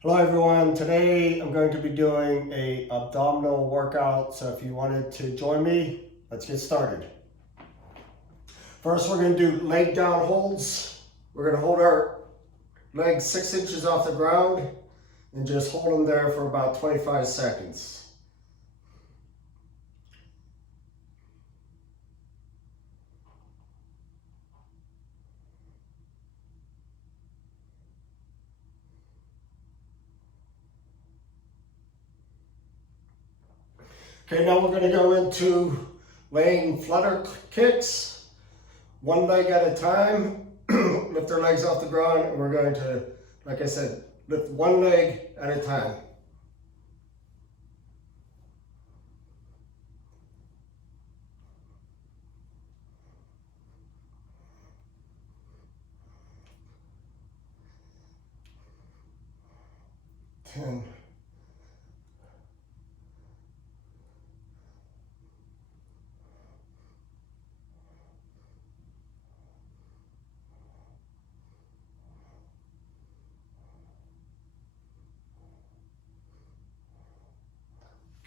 Hello everyone, today I'm going to be doing a abdominal workout, so if you wanted to join me, let's get started. First we're going to do leg down holds. We're going to hold our legs 6 inches off the ground and just hold them there for about 25 seconds. Okay, now we're going to go into laying flutter kicks, one leg at a time. Lift our legs off the ground, and we're going to, like I said, lift one leg at a time. Ten.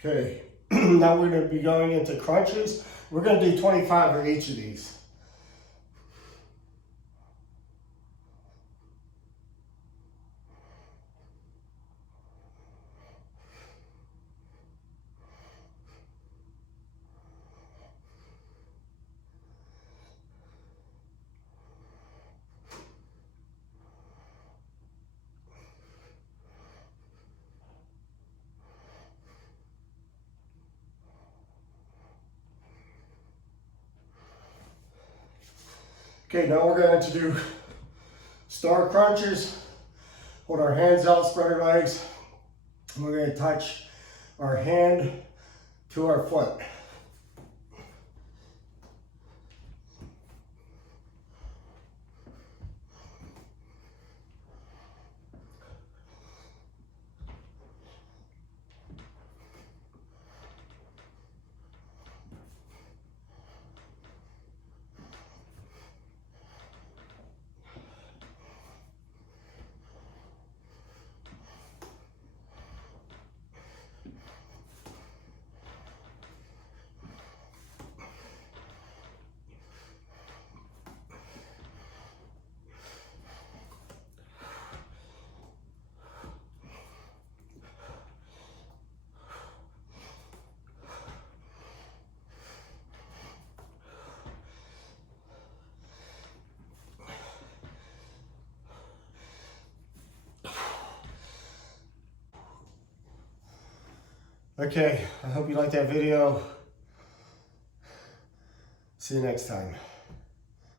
Okay, now we're going to be going into crunches. We're going to do 25 of each of these. Okay, now we're going to do star crunches. Hold our hands out, spread our legs. And we're going to touch our hand to our foot. Okay, I hope you liked that video. See you next time.